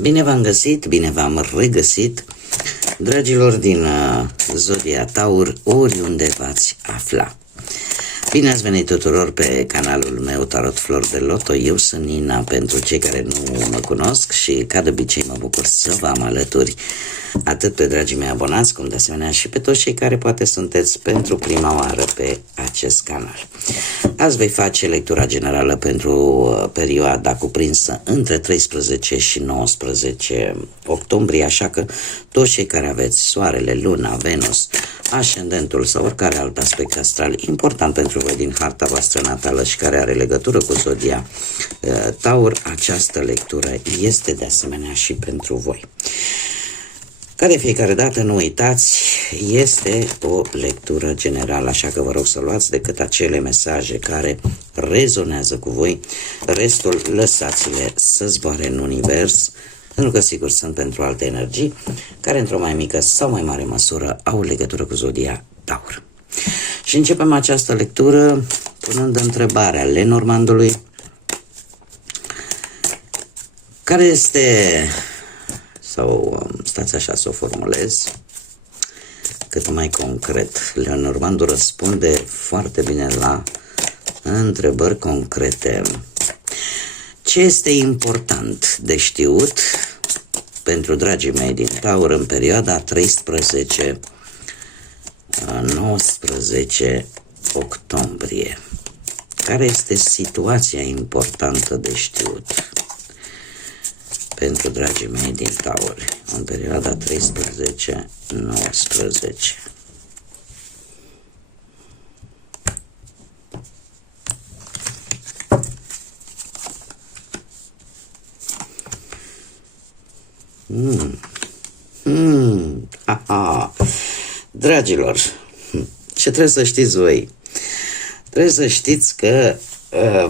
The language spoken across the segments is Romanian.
Bine v-am găsit, bine v-am regăsit, dragilor din Zodia Taur, oriunde v-ați afla. Bine ați venit tuturor pe canalul meu Tarot Flori de Loto. Eu sunt Nina, pentru cei care nu mă cunosc, și ca de obicei mă bucur să vă am alături atât pe dragii mei abonați, cum de asemenea și pe toți cei care poate sunteți pentru prima oară pe acest canal. Azi voi face lectura generală pentru perioada cuprinsă între 13 și 19 octombrie, așa că toți cei care aveți Soarele, Luna, Venus, Ascendentul sau oricare alt aspect astral important pentru voi din harta voastră natală și care are legătură cu Zodia Taur, această lectură este de asemenea și pentru voi. Ca de fiecare dată, nu uitați, este o lectură generală, așa că vă rog să luați decât acele mesaje care rezonează cu voi, restul lăsați-le să zboare în univers, pentru că sigur sunt pentru alte energii care într-o mai mică sau mai mare măsură au legătură cu Zodia Taur. Și începem această lectură punând întrebarea Lenormandului, care este, sau stați așa să o formulez cât mai concret. Lenormandul răspunde foarte bine la întrebări concrete. Ce este important de știut pentru dragii mei din Taur în perioada 13-19 octombrie? Care este situația importantă de știut pentru dragii mei din Taur în perioada 13-19? Dragilor, ce trebuie să știți voi? Trebuie să știți că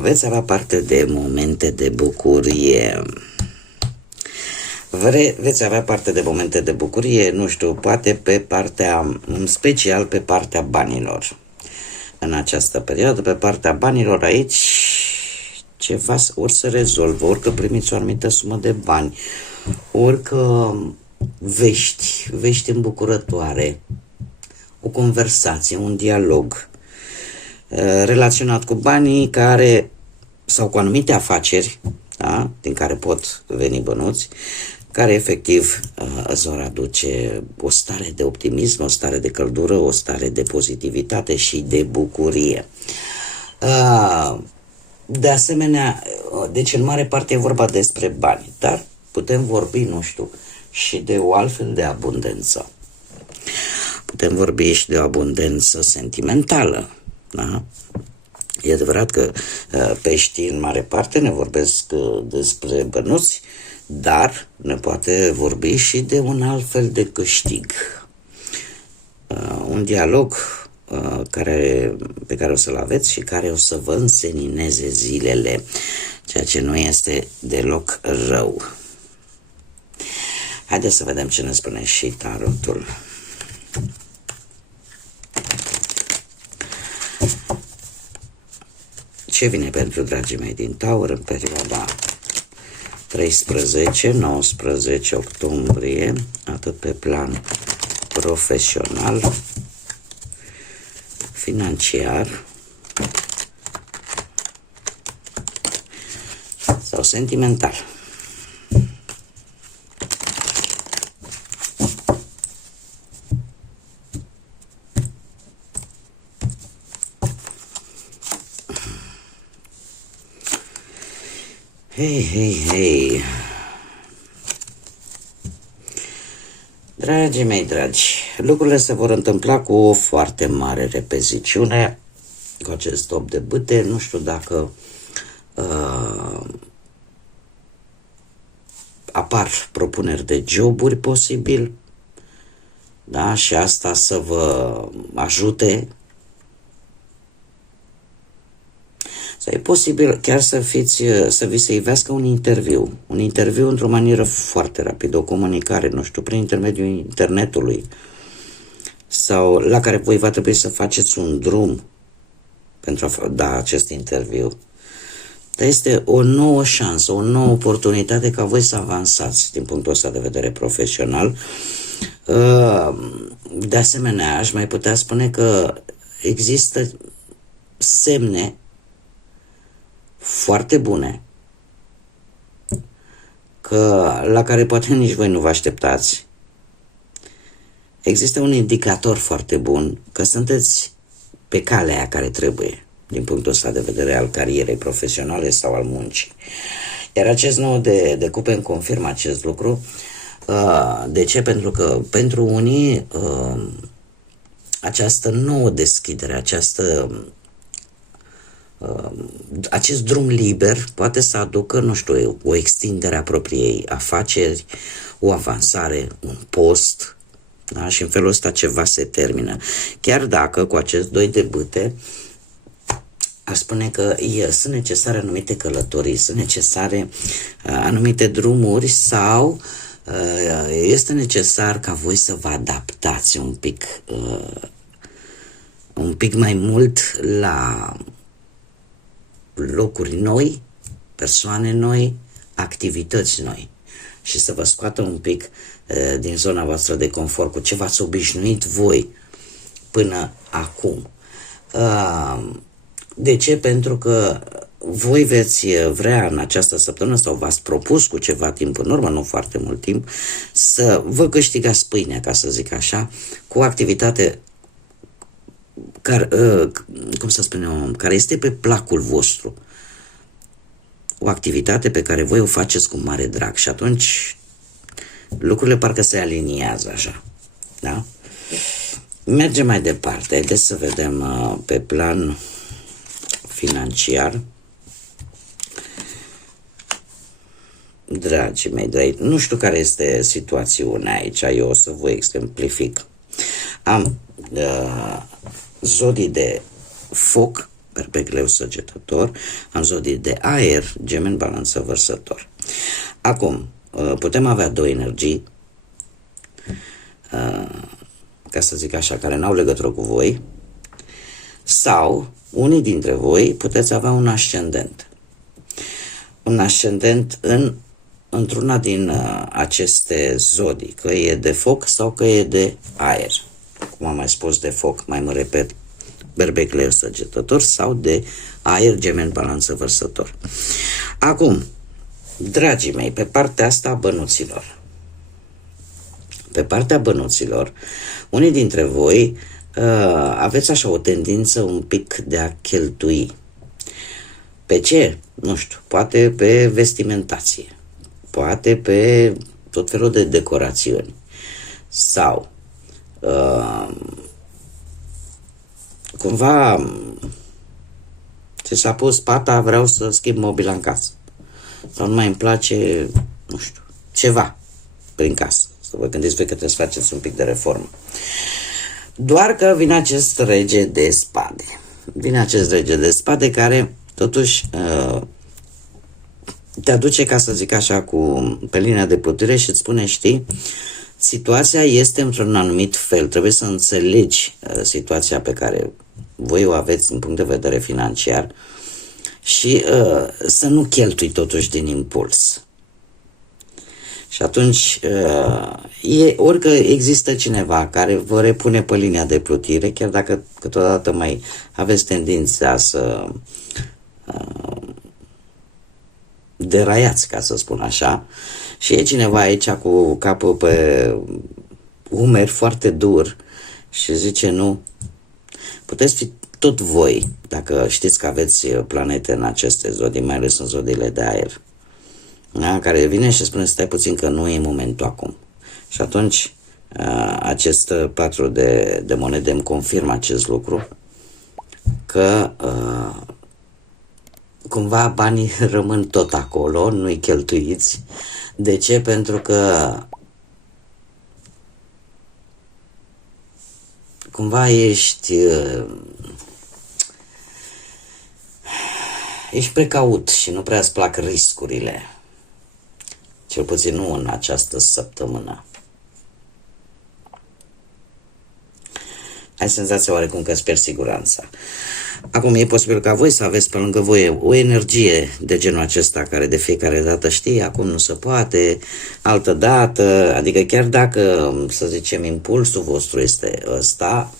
veți avea parte de momente de bucurie. Veți avea parte de momente de bucurie, nu știu, poate pe partea, în special pe partea banilor. În această perioadă, pe partea banilor, aici ceva ori se rezolvă, ori că primiți o anumită sumă de bani, ori că vești îmbucurătoare, o conversație, un dialog relaționat cu banii care, sau cu anumite afaceri, da, din care pot veni bănuți, care efectiv îți vor aduce o stare de optimism, o stare de căldură, o stare de pozitivitate și de bucurie. De asemenea, deci în mare parte e vorba despre bani, dar putem vorbi, nu știu, și de o altfel de abundență. Putem vorbi și de o abundență sentimentală, da? E adevărat că peștii în mare parte ne vorbesc despre bănuți, dar ne poate vorbi și de un alt fel de câștig. Un dialog pe care o să-l aveți și care o să vă însenineze zilele, ceea ce nu este deloc rău. Haideți să vedem ce ne spune și tarotul. Ce vine pentru dragii mei din Taur în perioada 13-19 octombrie, atât pe plan profesional, financiar sau sentimental? Hei. Dragii mei dragi, lucrurile se vor întâmpla cu o foarte mare repeziciune, cu acest 8 de bâte. Nu știu dacă apar propuneri de joburi posibil, da, și asta să vă ajute. Sau e posibil chiar să vi se ivească un interviu într-o manieră foarte rapidă, o comunicare, nu știu, prin intermediul internetului, sau la care voi va trebui să faceți un drum pentru a da acest interviu. dar este o nouă șansă, o nouă oportunitate ca voi să avansați din punctul ăsta de vedere profesional. De asemenea, aș mai putea spune că există semne foarte bune la care poate nici voi nu vă așteptați. Există un indicator foarte bun că sunteți pe calea aia care trebuie din punctul ăsta de vedere al carierei profesionale sau al muncii. Iar acest nou de cupe îmi confirmă acest lucru. De ce? Pentru că pentru unii această nouă deschidere, acest drum liber poate să aducă, nu știu, o extindere a propriei afaceri, o avansare, un post, da? Și în felul ăsta ceva se termină. Chiar dacă cu acest 2 de bâte aș spune că sunt necesare anumite călătorii, sunt necesare anumite drumuri sau este necesar ca voi să vă adaptați un pic mai mult la locuri noi, persoane noi, activități noi și să vă scoată un pic din zona voastră de confort cu ce v-ați obișnuit voi până acum. De ce? Pentru că voi veți vrea în această săptămână sau v-ați propus cu ceva timp în urmă, nu foarte mult timp, să vă câștigați pâinea, ca să zic așa, cu o activitate care, cum să spunem, care este pe placul vostru. O activitate pe care voi o faceți cu mare drag și atunci lucrurile parcă se aliniază așa. Da? Mergem mai departe. Haideți să vedem pe plan financiar. Dragii mei, nu știu care este situațiunea aici, eu o să vă exemplific. Am zodii de foc, berbec, leu, săgetător, am zodii de aer, gemeni, balanță, vărsător. Acum, putem avea două energii, ca să zic așa, care n-au legătură cu voi, sau unii dintre voi puteți avea un ascendent. Un ascendent într-una din aceste zodii, că e de foc sau că e de aer. Cum am mai spus, de foc, mai mă repet, berbec, leu, săgetător, sau de aer, gemeni, balanță, vărsător. Acum, dragii mei, pe partea asta a bănuților. Pe partea bănuților, unii dintre voi aveți așa o tendință un pic de a cheltui. Pe ce? Nu știu, poate pe vestimentație, poate pe tot felul de decorațiuni sau cumva ce s-a pus pata, vreau să schimb mobila în casă sau nu mai îmi place, nu știu, ceva prin casă. Să vă gândiți voi că trebuie să faceți un pic de reformă. Doar că vine acest rege de spade. Vine acest rege de spade care totuși te aduce, ca să zic așa, pe linia de plutire și îți spune, știi, situația este într-un anumit fel. Trebuie să înțelegi situația pe care voi o aveți din punct de vedere financiar și să nu cheltui totuși din impuls. Și atunci, orică există cineva care vă repune pe linia de plutire, chiar dacă câteodată mai aveți tendința să deraiați, ca să spun așa, și e cineva aici cu capul pe umeri foarte dur și zice nu, puteți fi tot voi, dacă știți că aveți planete în aceste zodii, mai ales în zodiile de aer, da? Care vine și spune stai puțin că nu e momentul acum. Și atunci acest 4 de monede îmi confirmă acest lucru, că cumva banii rămân tot acolo, nu-i cheltuiți. De ce? Pentru că cumva ești precaut și nu prea îți plac riscurile. Cel puțin nu în această săptămână. ai senzația oarecum că îți pierzi siguranța. Acum e posibil ca voi să aveți pe lângă voi o energie de genul acesta care de fiecare dată știi, acum nu se poate, altă dată, adică chiar dacă, să zicem, impulsul vostru este ăsta,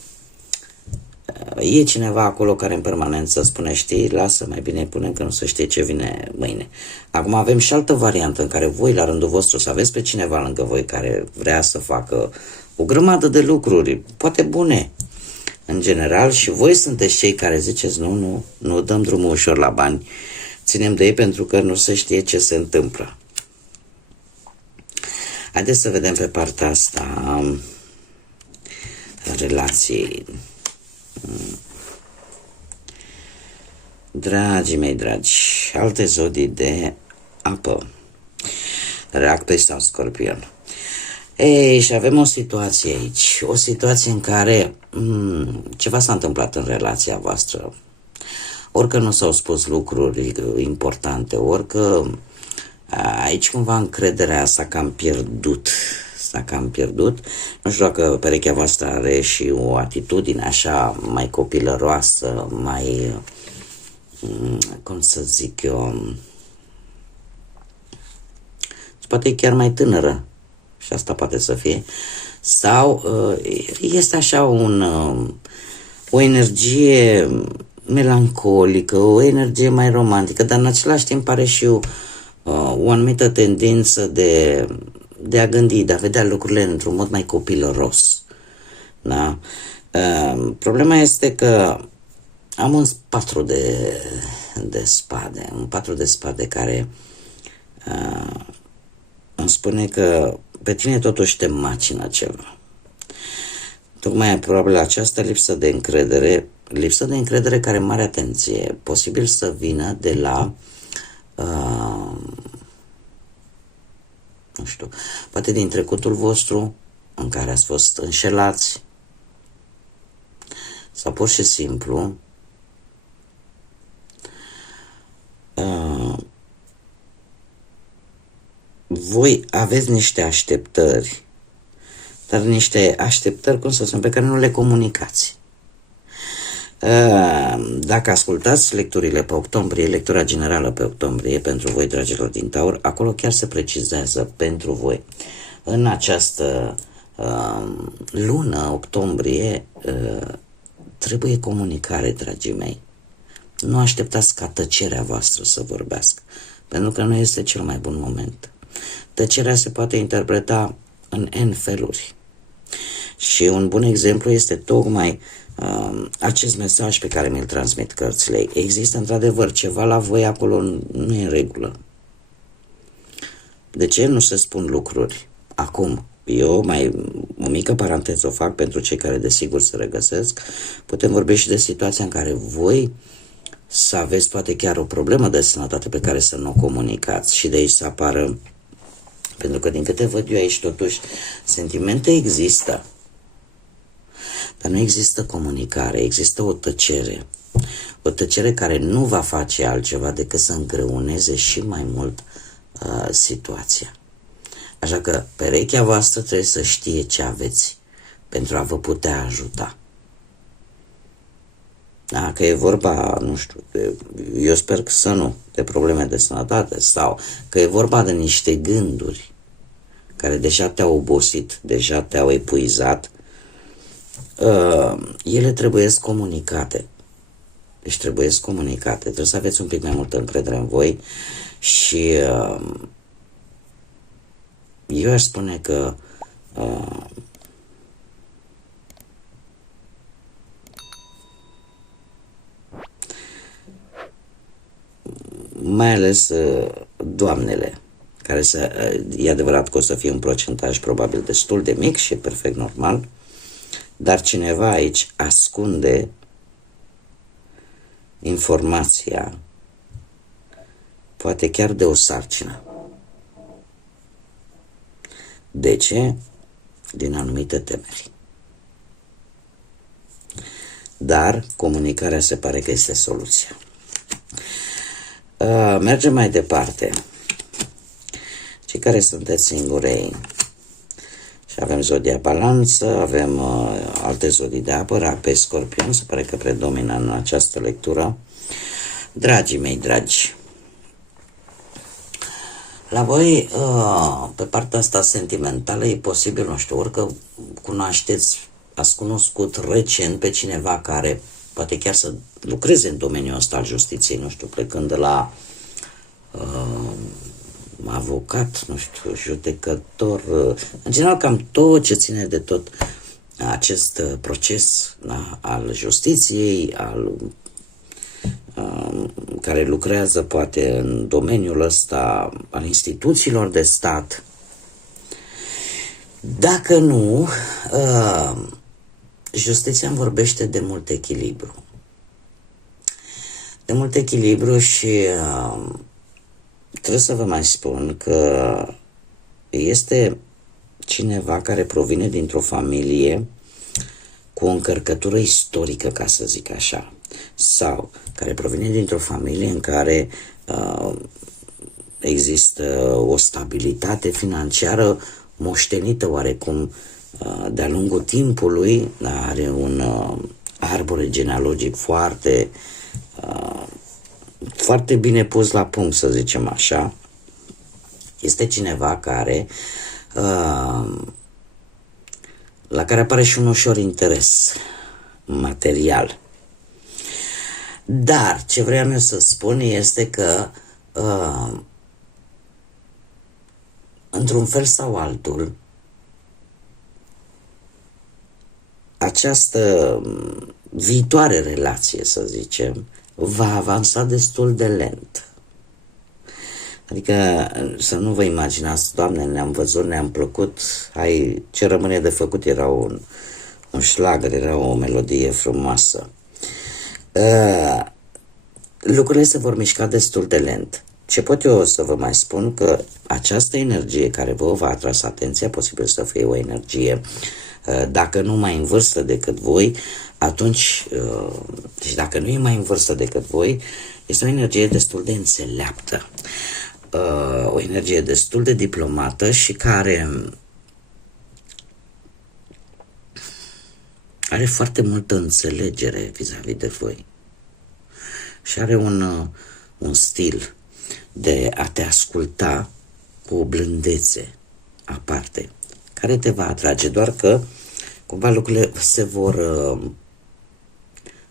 e cineva acolo care în permanență spune, știi, lasă, mai bine punem că nu se știe ce vine mâine. Acum avem și altă variantă în care voi, la rândul vostru, să aveți pe cineva lângă voi care vrea să facă o grămadă de lucruri, poate bune, în general, și voi sunteți cei care ziceți, nu dăm drumul ușor la bani, ținem de ei pentru că nu se știe ce se întâmplă. Haideți să vedem pe partea asta relației. Dragii mei dragi, alte zodii de apă, Rac, Pești sau Scorpion. Ei, și avem o situație aici, o situație în care ceva s-a întâmplat în relația voastră. Orică nu s-au spus lucruri importante, orică aici cumva încrederea s-a cam pierdut. Nu știu dacă perechea voastră are și o atitudine așa mai copilăroasă, mai, cum să zic eu, poate chiar mai tânără, și asta poate să fie, sau este așa o energie melancolică, o energie mai romantică, dar în același timp are și o anumită tendință de a gândi, de a vedea lucrurile într-un mod mai copilăros. Da? Problema este că am un patru de spade, un patru de spade care îmi spune că pe tine totuși te macină ceva. Tocmai probabil această lipsă de încredere care, mare atenție, posibil să vină de la nu știu, poate din trecutul vostru în care ați fost înșelați, sau pur și simplu voi aveți niște așteptări, dar niște așteptări, cum să spun, pe care nu le comunicați. Dacă ascultați lecturile pe octombrie, lectura generală pe octombrie pentru voi, dragilor din Taur, acolo chiar se precizează pentru voi. În această lună, octombrie, trebuie comunicare, dragii mei. Nu așteptați ca tăcerea voastră să vorbească, pentru că nu este cel mai bun moment. Tăcerea se poate interpreta în N feluri. Și un bun exemplu este tocmai acest mesaj pe care mi-l transmit cărțile. Există într-adevăr ceva la voi acolo, nu e în regulă. De ce nu se spun lucruri? Acum, eu o mică paranteză o fac pentru cei care desigur se regăsesc. Putem vorbi și de situația în care voi să aveți poate chiar o problemă de sănătate pe care să nu o comunicați și de aici să apară, pentru că din câte văd eu aici totuși sentimente există, dar nu există comunicare, există o tăcere care nu va face altceva decât să îngreuneze și mai mult situația. Așa că perechea voastră trebuie să știe ce aveți pentru a vă putea ajuta. Dacă e vorba, nu știu, eu sper că să nu, de probleme de sănătate, sau că e vorba de niște gânduri care deja te-au obosit, deja te-au epuizat, ele trebuie comunicate. Deci trebuie comunicate. Trebuie să aveți un pic mai multă încredere în voi și eu aș spune că mai ales doamnele, care e adevărat că o să fie un procentaj probabil destul de mic și e perfect normal, dar cineva aici ascunde informația, poate chiar de o sarcină. De ce? Din anumite temeri. Dar comunicarea se pare că este soluția. Mergem mai departe. Cei care sunteți singurei. Și Și avem zodia balanță, avem alte zodii de apă, rape, scorpion, se pare că predomină în această lectură. Dragii mei dragi, la voi, pe partea asta sentimentală, e posibil, nu știu, orică ați cunoscut recent pe cineva care poate chiar să lucreze în domeniul ăsta al justiției, nu știu, plecând de la avocat, nu știu, judecător, în general cam tot ce ține de tot acest proces, da, al justiției, care lucrează poate în domeniul ăsta al instituțiilor de stat. Dacă nu, justiția îmi vorbește de mult echilibru. De mult echilibru și trebuie să vă mai spun că este cineva care provine dintr-o familie cu o încărcătură istorică, ca să zic așa, sau care provine dintr-o familie în care există o stabilitate financiară moștenită oarecum de-a lungul timpului, are un arbore genealogic foarte bine pus la punct, să zicem așa. Este cineva care la care apare și un ușor interes material. Dar ce vreau eu să spun este că într-un fel sau altul această viitoare relație, să zicem, va avansa destul de lent. Adică să nu vă imaginați, Doamne, ne-am văzut, ne-am plăcut, hai, ce rămâne de făcut, era un șlagăr, era o melodie frumoasă. Lucrurile se vor mișca destul de lent. Ce pot eu să vă mai spun, că această energie care vă va atras atenția, posibil să fie o energie, dacă nu mai în vârstă decât voi, atunci, deci dacă nu e mai în vârstă decât voi, este o energie destul de înțeleaptă, o energie destul de diplomată și care are foarte multă înțelegere vis-a-vis de voi și are un stil de a te asculta cu o blândețe aparte, care te va atrage, doar că cumva lucrurile se vor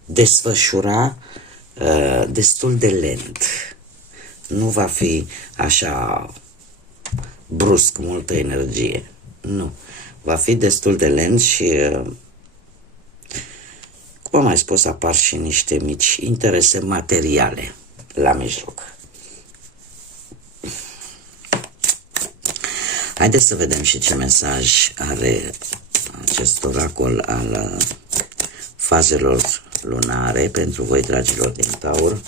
desfășura destul de lent. Nu va fi așa brusc, multă energie. Nu. Va fi destul de lent și, cum am mai spus, apar și niște mici interese materiale la mijloc. Haideți să vedem și ce mesaj are acest oracol al fazelor lunare pentru voi, dragilor din Taur.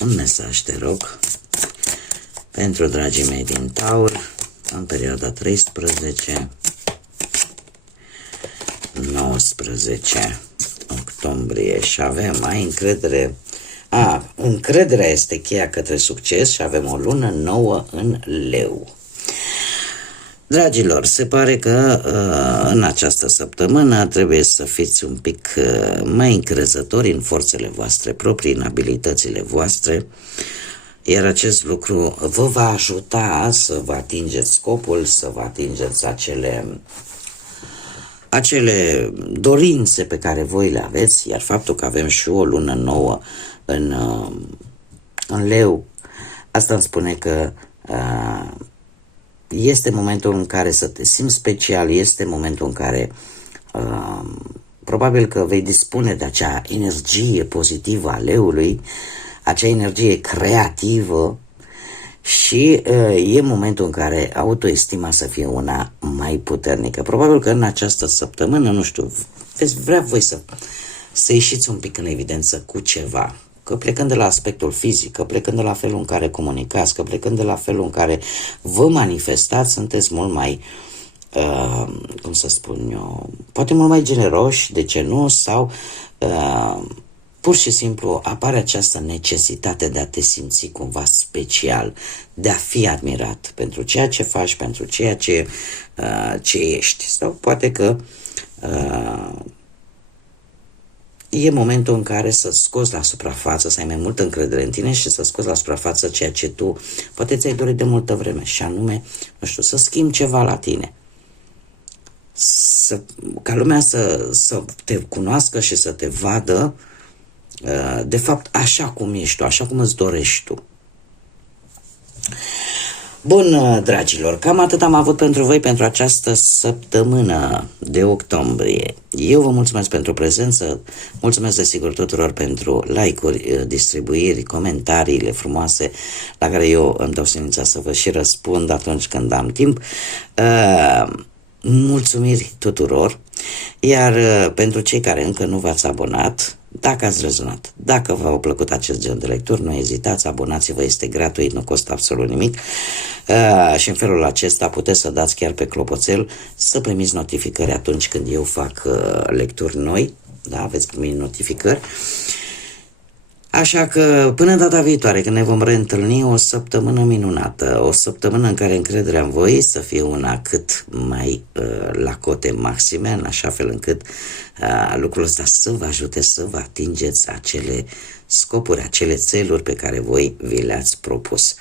Un mesaj, te rog, pentru dragii mei din Taur în perioada 13-19 octombrie. Și avem, ai încredere. Încrederea este cheia către succes și avem o lună nouă în Leu. Dragilor, se pare că în această săptămână trebuie să fiți un pic mai încrezători în forțele voastre proprii, în abilitățile voastre, iar acest lucru vă va ajuta să vă atingeți scopul, să vă atingeți acele dorințe pe care voi le aveți, iar faptul că avem și o lună nouă în Leu, asta îmi spune că este momentul în care să te simți special, este momentul în care probabil că vei dispune de acea energie pozitivă a Leului, acea energie creativă și e momentul în care autoestima să fie una mai puternică. Probabil că în această săptămână, nu știu, veți vrea voi să ieșiți un pic în evidență cu ceva. Că plecând de la aspectul fizic, că plecând de la felul în care comunicați, că plecând de la felul în care vă manifestați, sunteți mult mai, cum să spun eu, poate mult mai generoși, de ce nu, sau pur și simplu apare această necesitate de a te simți cumva special, de a fi admirat pentru ceea ce faci, pentru ceea ce ești. Sau poate că e momentul în care să scoți la suprafață, să ai mai multă încredere în tine și să scoți la suprafață ceea ce tu poate ți-ai dorit de multă vreme, și anume, nu știu, să schimbi ceva la tine. Ca lumea să te cunoască și să te vadă de fapt așa cum ești tu, așa cum îți dorești tu. Bun, dragilor, cam atât am avut pentru voi pentru această săptămână de octombrie. Eu vă mulțumesc pentru prezență, mulțumesc desigur tuturor pentru like-uri, distribuiri, comentariile frumoase la care eu îmi dau silința să vă și răspund atunci când am timp. Mulțumiri tuturor, iar pentru cei care încă nu v-ați abonat, dacă ați rezonat, dacă v-au plăcut acest gen de lecturi, nu ezitați, abonați-vă, este gratuit, nu costă absolut nimic și în felul acesta puteți să dați chiar pe clopoțel să primiți notificări atunci când eu fac lecturi noi, da, veți primi notificări. Așa că până data viitoare, când ne vom reîntâlni, o săptămână minunată, o săptămână în care încrederea în voi să fie una cât mai la cote maxime, în așa fel încât lucrul ăsta să vă ajute să vă atingeți acele scopuri, acele țeluri pe care voi vi le-ați propus.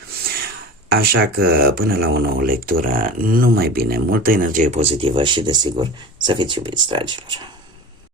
Așa că până la o nouă lectură, numai bine, multă energie pozitivă și desigur să fiți iubiți, dragilor!